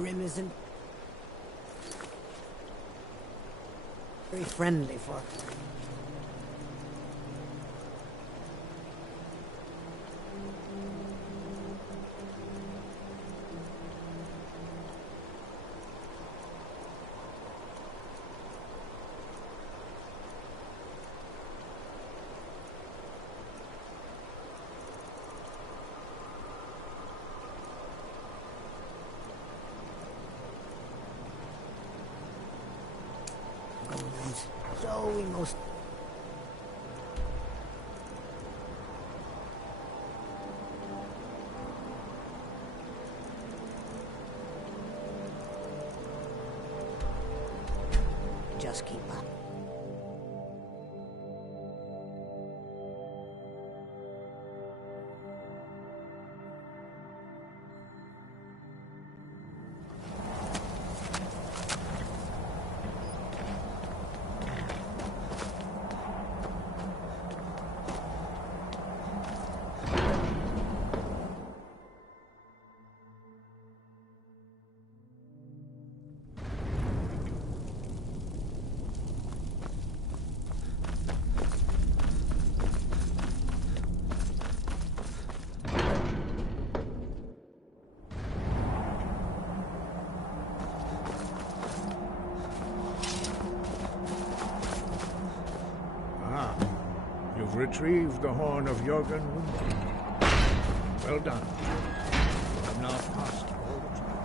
Skyrim isn't very friendly for goblins. So we most just keep up. You've retrieved the horn of Jorgen. Well done. You have now passed all the trials.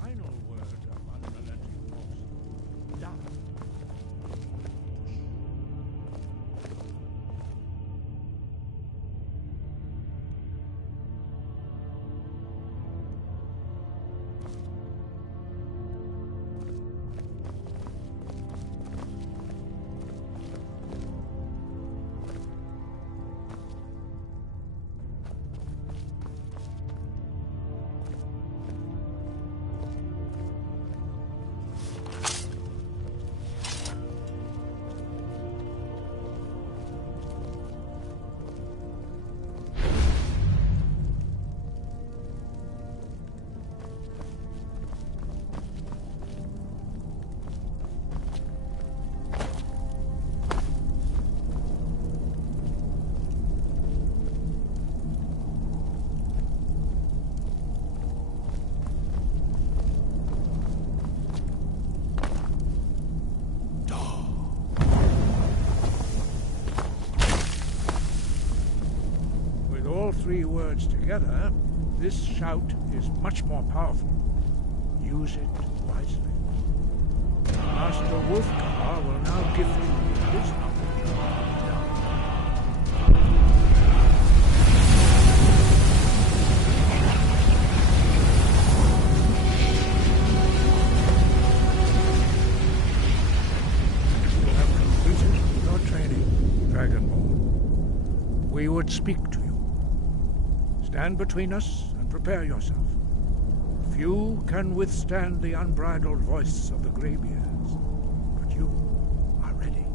Final word of unrelenting force. Done. Three words together, this shout is much more powerful. Use it wisely. Master Wolfgar will now give you his knowledge. You have completed your training, Dragonborn. We would speak to you. Stand between us and prepare yourself. Few can withstand the unbridled voice of the greybeards, but you are ready.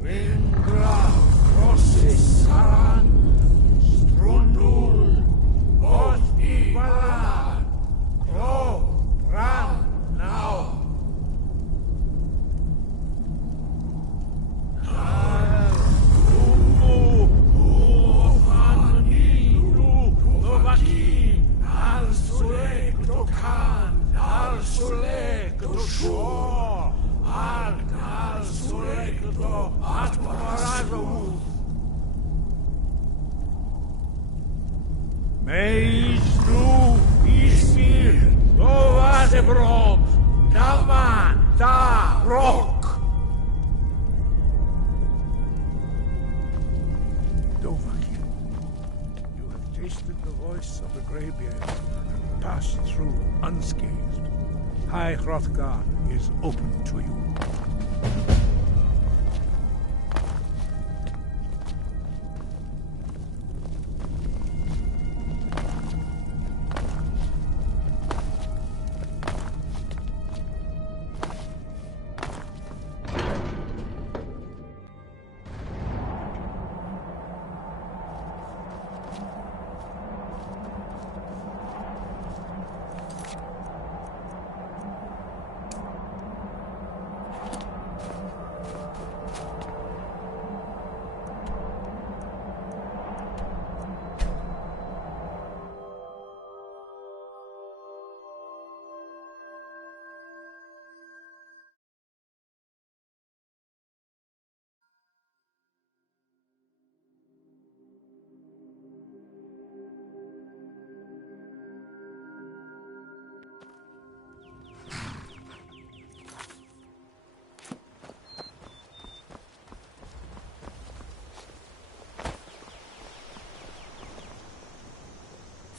Wingra crosses Saran, Strundul, Othi Balan, Kro, Bran, now. Meistru Ismir, Dovadebrom, Daman, Da, Rock. Dovahkiin, you have tasted the voice of the greybeard and passed through unscathed. High Hrothgar is open to you.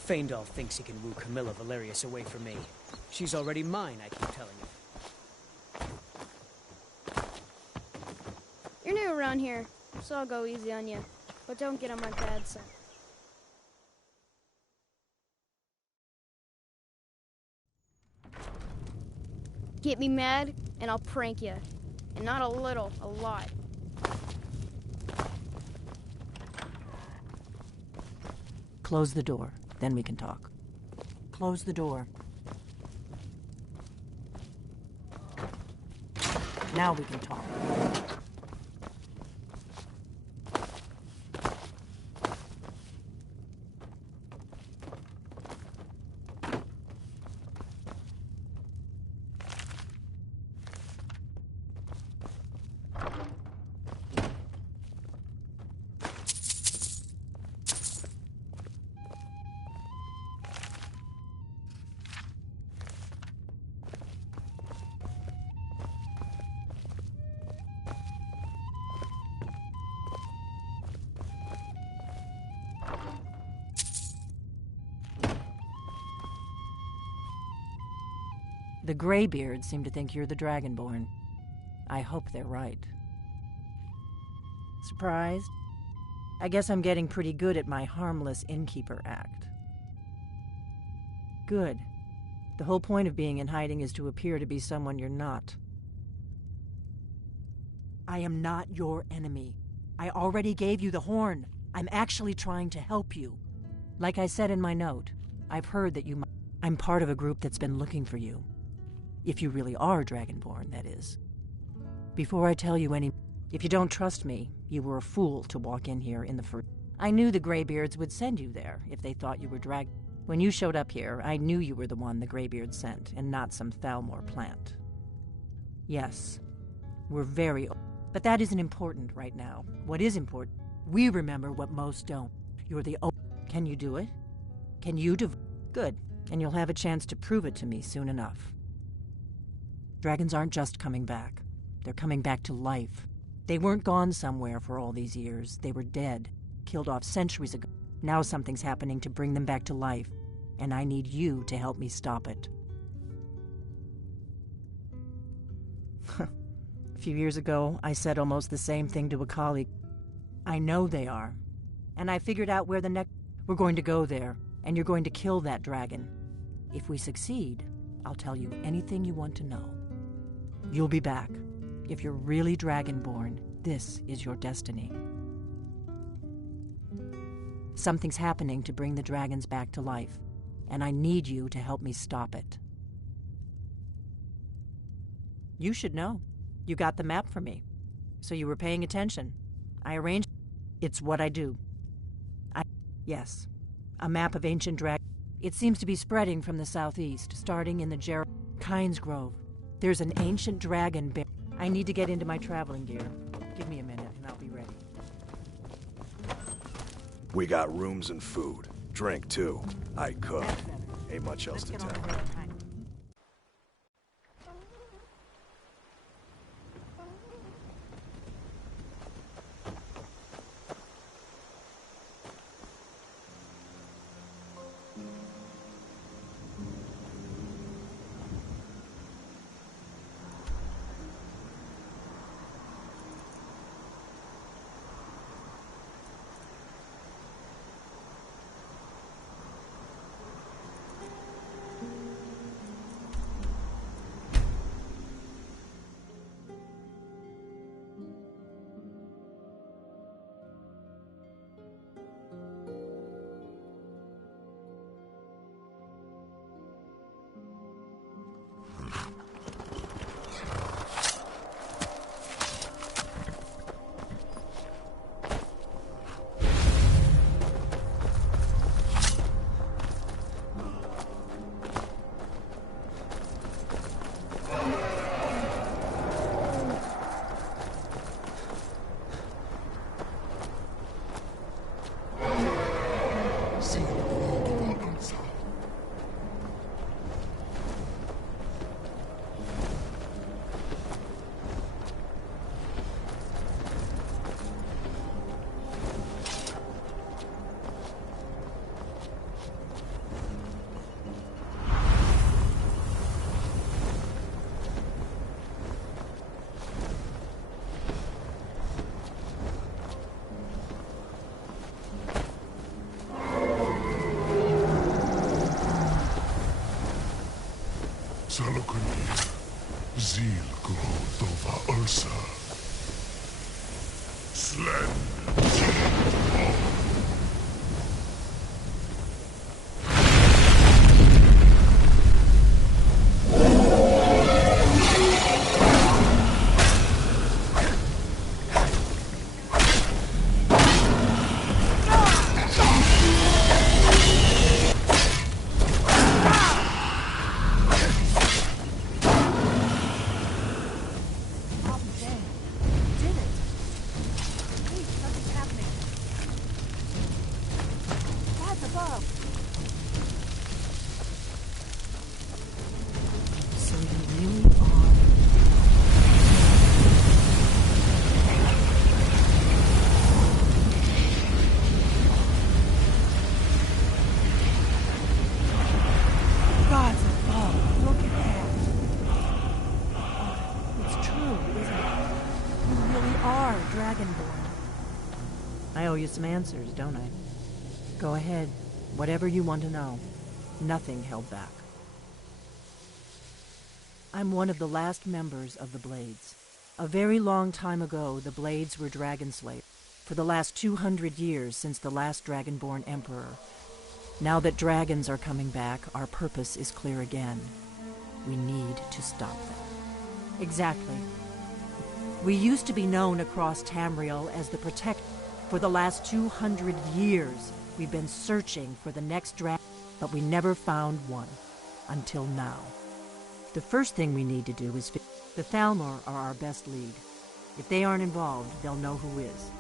Faendal thinks he can woo Camilla Valerius away from me. She's already mine, I keep telling him. You're new around here, so I'll go easy on you. But don't get on my bad side. Get me mad, and I'll prank you. And not a little, a lot. Close the door, then we can talk. Close the door. Now we can talk. The greybeards seem to think you're the Dragonborn. I hope they're right. Surprised? I guess I'm getting pretty good at my harmless innkeeper act. Good. The whole point of being in hiding is to appear to be someone you're not. I am not your enemy. I already gave you the horn. I'm actually trying to help you. Like I said in my note, I've heard that I'm part of a group that's been looking for you. If you really are Dragonborn, that is. Before I tell you if you don't trust me, you were a fool to walk in here in the first. I knew the greybeards would send you there if they thought you were When you showed up here, I knew you were the one the greybeards sent, and not some Thalmor plant. Yes, we're very. But that isn't important right now. What is important? We remember what most don't. You're the. Can you do it? Can you do? Good, and you'll have a chance to prove it to me soon enough. Dragons aren't just coming back. They're coming back to life. They weren't gone somewhere for all these years. They were dead, killed off centuries ago. Now something's happening to bring them back to life, and I need you to help me stop it. A few years ago, I said almost the same thing to a colleague. I know they are. And I figured out where the next... We're going to go there, and you're going to kill that dragon. If we succeed, I'll tell you anything you want to know. You'll be back. If you're really Dragonborn, this is your destiny. Something's happening to bring the dragons back to life, and I need you to help me stop it. You should know. You got the map for me, so you were paying attention. I arranged... It's what I do. Yes, a map of ancient dragons. It seems to be spreading from the southeast, starting in the Kynes Grove. There's an ancient dragon bear. I need to get into my traveling gear. Give me a minute, and I'll be ready. We got rooms and food. Drink, too. I cook. Ain't much else to tell. Salokuni, Zil Grotova Ursa. Slen. I owe you some answers, don't I? Go ahead. Whatever you want to know. Nothing held back. I'm one of the last members of the Blades. A very long time ago, the Blades were dragon slayers. For the last 200 years since the last Dragonborn Emperor. Now that dragons are coming back, our purpose is clear again. We need to stop them. Exactly. We used to be known across Tamriel as the Protector. For the last 200 years, we've been searching for the next dragon, but we never found one. Until now. The first thing we need to do is the Thalmor are our best lead. If they aren't involved, they'll know who is.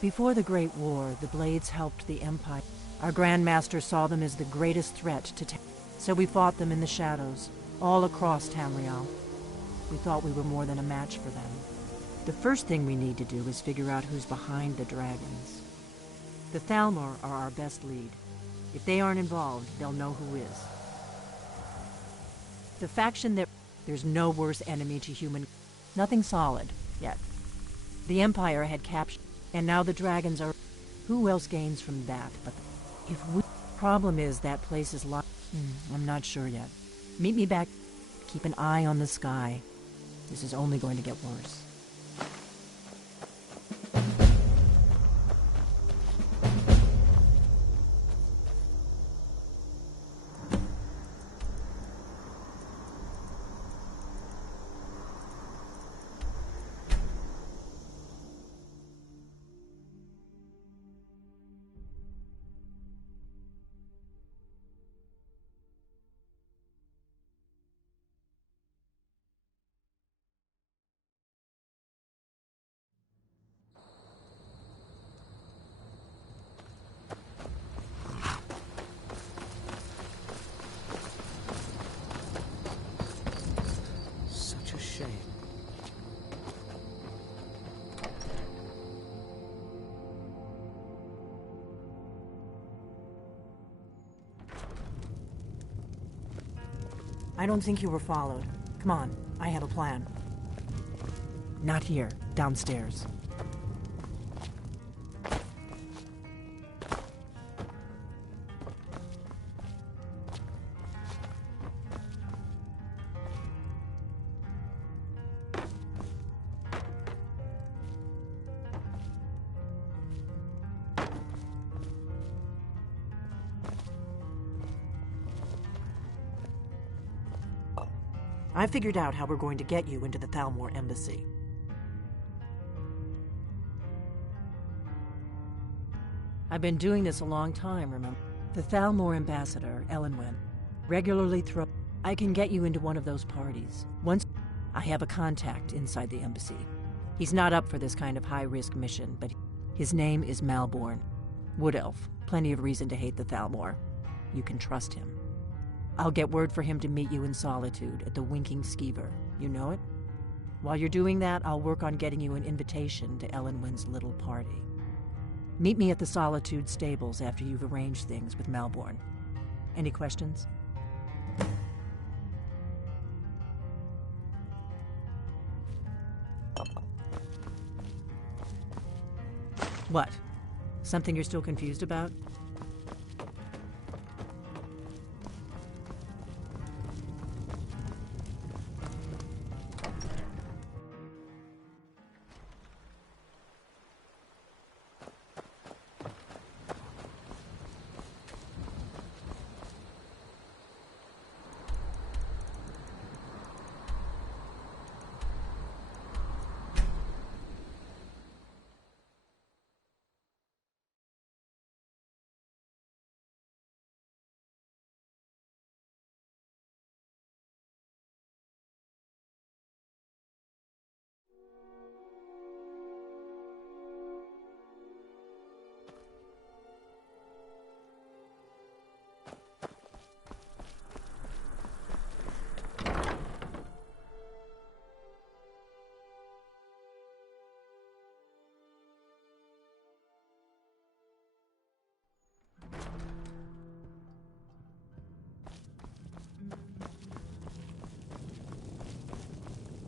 Before the Great War, the Blades helped the Empire. Our Grandmaster saw them as the greatest threat to so we fought them in the shadows, all across Tamriel. We thought we were more than a match for them. The first thing we need to do is figure out who's behind the dragons. The Thalmor are our best lead. If they aren't involved, they'll know who is. The faction that... There's no worse enemy to human... Nothing solid, yet. The Empire had captured... And now the dragons are... Who else gains from that but... If we... Problem is that place is locked... I'm not sure yet. Meet me back... Keep an eye on the sky. This is only going to get worse. I don't think you were followed. Come on, I have a plan. Not here, downstairs. I figured out how we're going to get you into the Thalmor embassy. I've been doing this a long time, remember? The Thalmor ambassador, Elenwen, regularly I can get you into one of those parties. Once I have a contact inside the embassy. He's not up for this kind of high-risk mission, but his name is Malborn. Wood Elf. Plenty of reason to hate the Thalmor. You can trust him. I'll get word for him to meet you in Solitude at the Winking Skeever. You know it? While you're doing that, I'll work on getting you an invitation to Elenwen's little party. Meet me at the Solitude stables after you've arranged things with Malborn. Any questions? What? Something you're still confused about?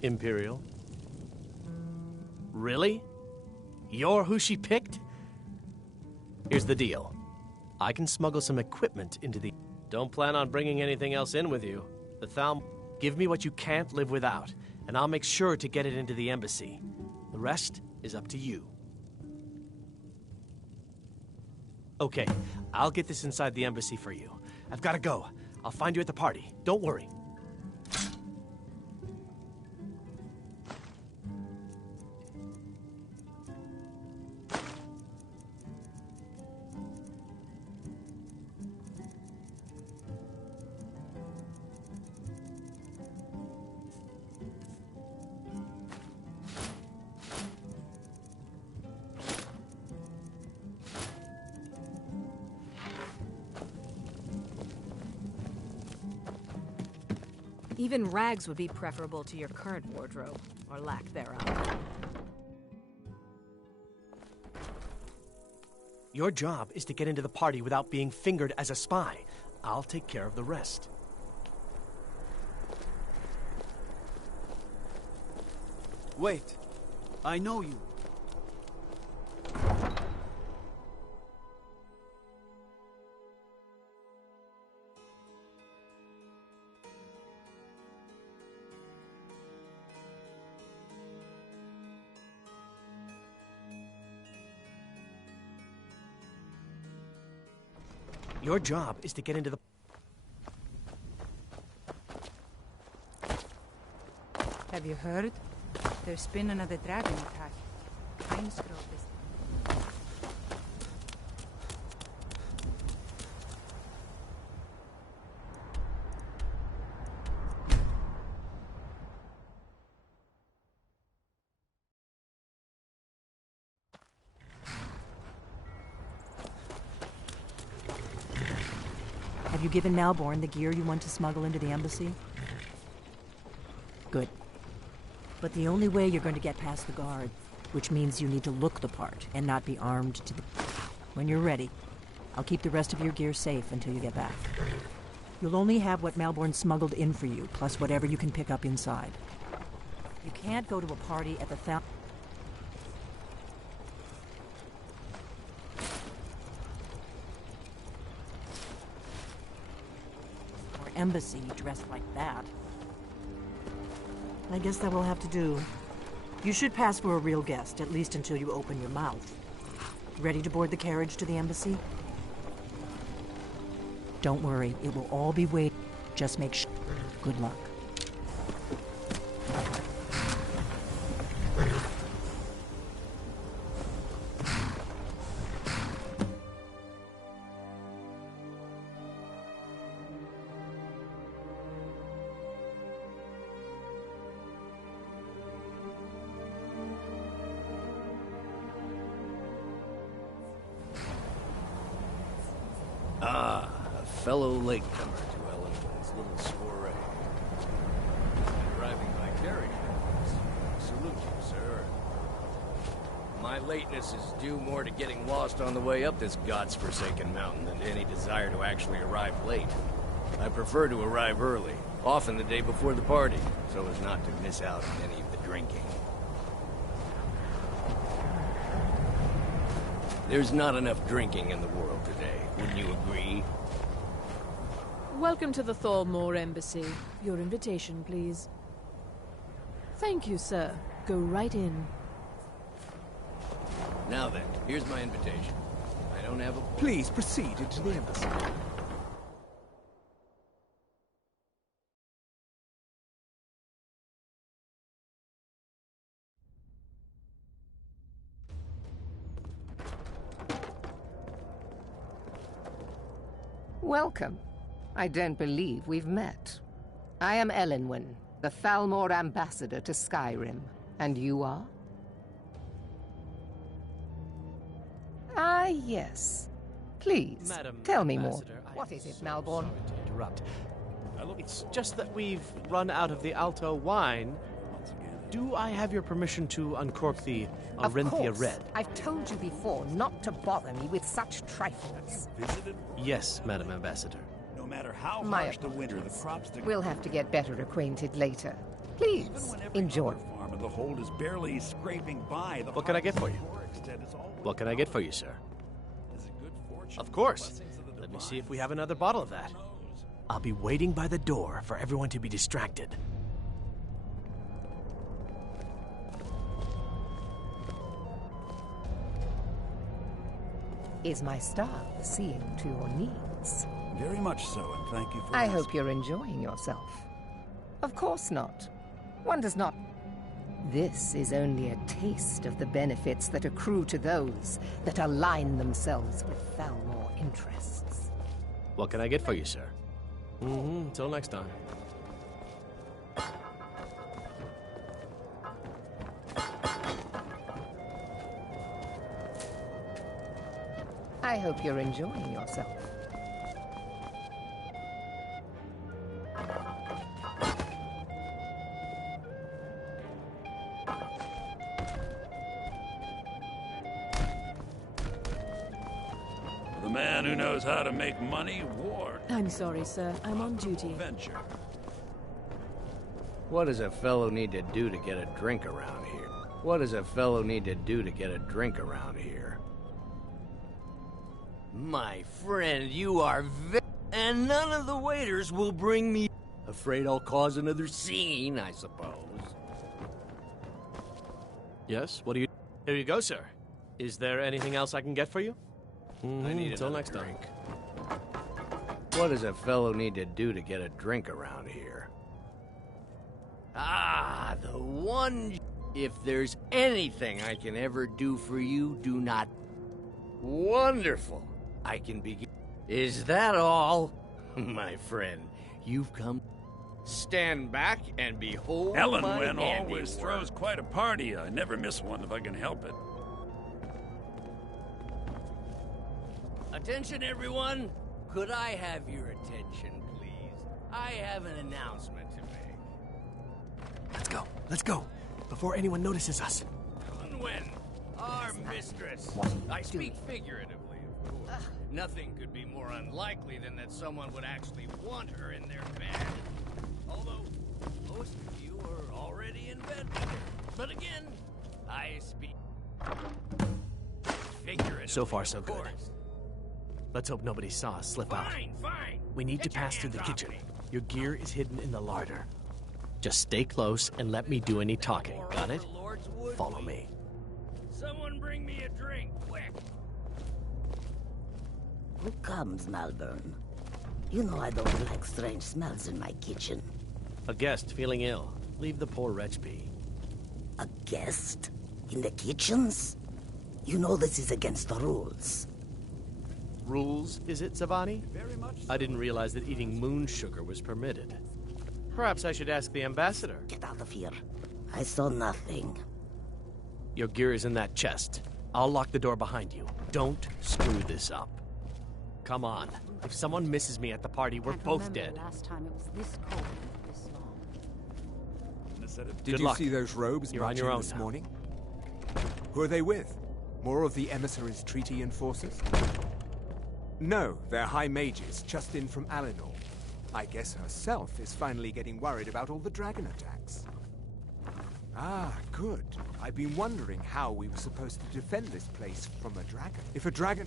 Imperial? Really? You're who she picked? Here's the deal. I can smuggle some equipment into the... Don't plan on bringing anything else in with you. The Thalm... Give me what you can't live without, and I'll make sure to get it into the embassy. The rest is up to you. Okay, I'll get this inside the embassy for you. I've got to go. I'll find you at the party. Don't worry. Even rags would be preferable to your current wardrobe, or lack thereof. Your job is to get into the party without being fingered as a spy. I'll take care of the rest. Wait. I know you. Your job is to get into the... Have you heard? There's been another dragon attack. Heinsgrove is... Have you given Malborn the gear you want to smuggle into the embassy? Good. But the only way you're going to get past the guard, which means you need to look the part and not be armed to the... When you're ready, I'll keep the rest of your gear safe until you get back. You'll only have what Malborn smuggled in for you, plus whatever you can pick up inside. You can't go to a party at the embassy dressed like that. I guess that will have to do. You should pass for a real guest, at least until you open your mouth. Ready to board the carriage to the embassy? Don't worry, it will all be waiting. Just make sure. Good luck. Ah, a fellow latecomer to Ellenwood's little soiree. Arriving by carriage, salute you, sir. My lateness is due more to getting lost on the way up this god's-forsaken mountain than to any desire to actually arrive late. I prefer to arrive early, often the day before the party, so as not to miss out on any of the drinking. There's not enough drinking in the world today, wouldn't you agree? Welcome to the Thalmor Embassy. Your invitation, please. Thank you, sir. Go right in. Now then, here's my invitation. I don't have a... Please proceed into the embassy. Welcome. I don't believe we've met. I am Elenwen, the Thalmor ambassador to Skyrim. And you are? Ah, yes. Please, Madam tell me more. Ambassador, I What am is it, so Malborn? sorry to interrupt. It's just that we've run out of the Alto wine. Do I have your permission to uncork the Of Arinthia course. Red? I've told you before not to bother me with such trifles. Yes, Madam Ambassador. No matter how My harsh the winter, the crops that We'll have to get better acquainted later. Please, enjoy. farm of the hold is barely scraping by. The What can I get for you? extent is all What can I get for you, sir? is a good fortune. Of course. Let me see if we have another bottle of that. I'll be waiting by the door for everyone to be distracted. Is my star seeing to your needs? Very much so, and thank you for I asking. hope you're enjoying yourself. Of course not. One does not. This is only a taste of the benefits that accrue to those that align themselves with Thalmor interests. What can I get for you, sir? Until next time. I hope you're enjoying yourself. The man who knows how to make money, war. I'm sorry, sir. I'm on duty. Venture. What does a fellow need to do to get a drink around here? What does a fellow need to do to get a drink around here? My friend, you are and none of the waiters will bring me. Afraid I'll cause another scene, I suppose. Yes, what do you... Here you go, sir. Is there anything else I can get for you? I need Until another next drink. What does a fellow need to do to get a drink around here? Ah, the one... If there's anything I can ever do for you, do not... Wonderful. I can begin... Is that all? My friend, you've come... Stand back and behold Helen my Wynn always handiwork. throws quite a party. I never miss one if I can help it. Attention, everyone! Could I have your attention, please? I have an announcement to make. Let's go, before anyone notices us. Helen Wynn, our mistress. I speak figuratively, of course. Nothing could be more unlikely than that someone would actually want her in their bed. Although, most of you are already in bed with her. But again, I speak figuratively. So far, so of good. course. Let's hope nobody saw us slip out. Fine. We need to Get your pass through the hands off kitchen. me. Your gear is hidden in the larder. Just stay close and let me do any talking. Got it? Follow me. Someone bring me a drink, quick. Who comes, Malvern? You know I don't like strange smells in my kitchen. A guest feeling ill. Leave the poor wretch be. A guest? In the kitchens? You know this is against the rules. Rules, is it, Zavani? I didn't realize that eating moon sugar was permitted. Perhaps I should ask the ambassador. Get out of here. I saw nothing. Your gear is in that chest. I'll lock the door behind you. Don't screw this up. Come on. If someone misses me at the party, we're both dead. Last time it was this cold and this long. Did Good you luck. see those robes You're on marching your own this now. morning? Who are they with? More of the emissaries' treaty enforcers? No, they're high mages, just in from Alinor. I guess herself is finally getting worried about all the dragon attacks. Ah, good. I've been wondering how we were supposed to defend this place from a dragon. If a dragon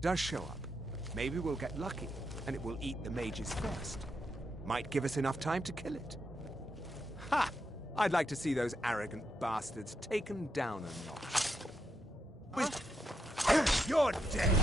does show up, maybe we'll get lucky, and it will eat the mages first. Might give us enough time to kill it. Ha! I'd like to see those arrogant bastards taken down a notch. You're dead!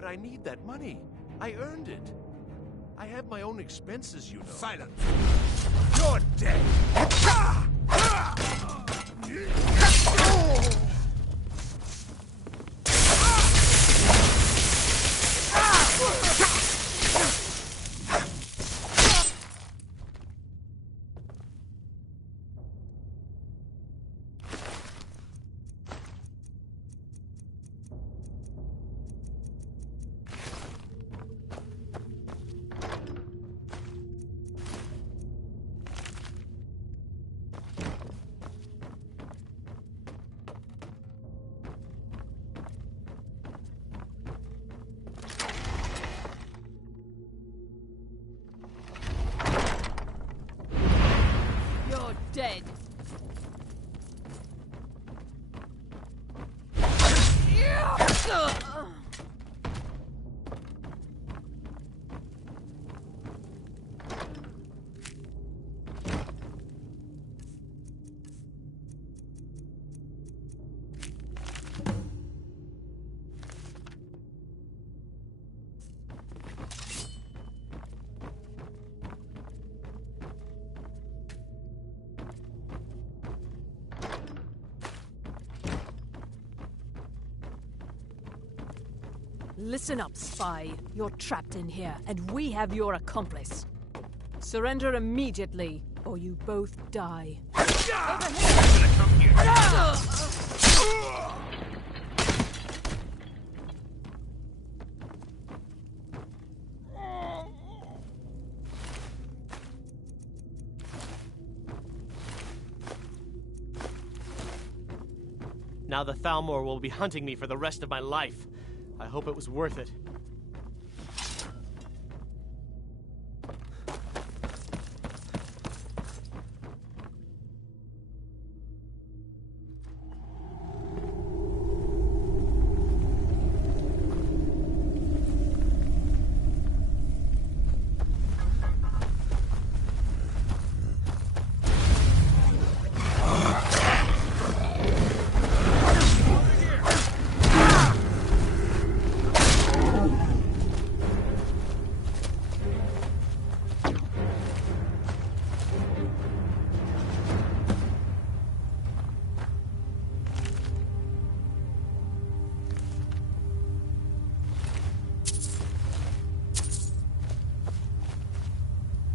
But I need that money. I earned it. I have my own expenses, you know. Silence! You're dead! Dead. Listen up, spy. You're trapped in here, and we have your accomplice. Surrender immediately, or you both die. Now the Thalmor will be hunting me for the rest of my life. I hope it was worth it.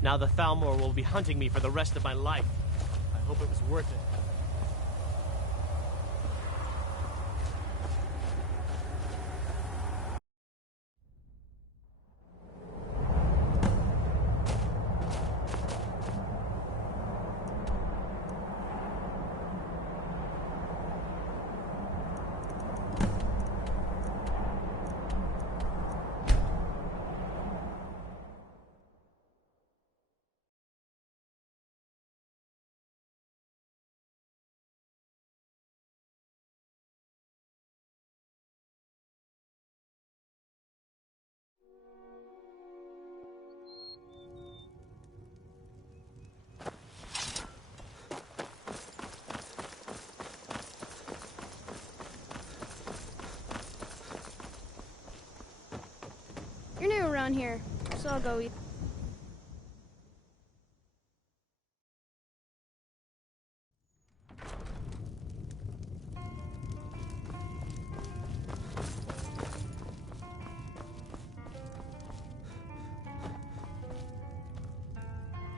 Now the Thalmor will be hunting me for the rest of my life. I hope it was worth it. You're new around here, so I'll go eat.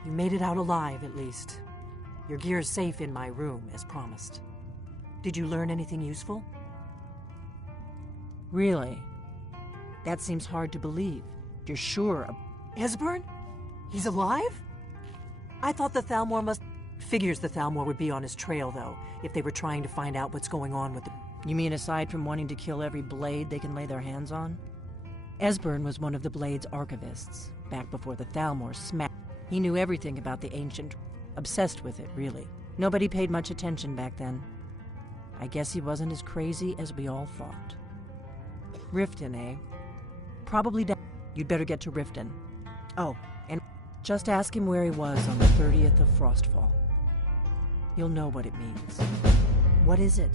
You made it out alive, at least. Your gear's safe in my room, as promised. Did you learn anything useful? Really? That seems hard to believe. You're sure? Esbern? He's alive? I thought the Thalmor must... Figures the Thalmor would be on his trail, though, if they were trying to find out what's going on with them. You mean aside from wanting to kill every blade they can lay their hands on? Esbern was one of the Blade's archivists, back before the Thalmor smacked. He knew everything about the ancient... Obsessed with it, really. Nobody paid much attention back then. I guess he wasn't as crazy as we all thought. Riften, eh? Probably down. You'd better get to Riften. Oh, and just ask him where he was on the 30th of Frostfall. You'll know what it means. What is it?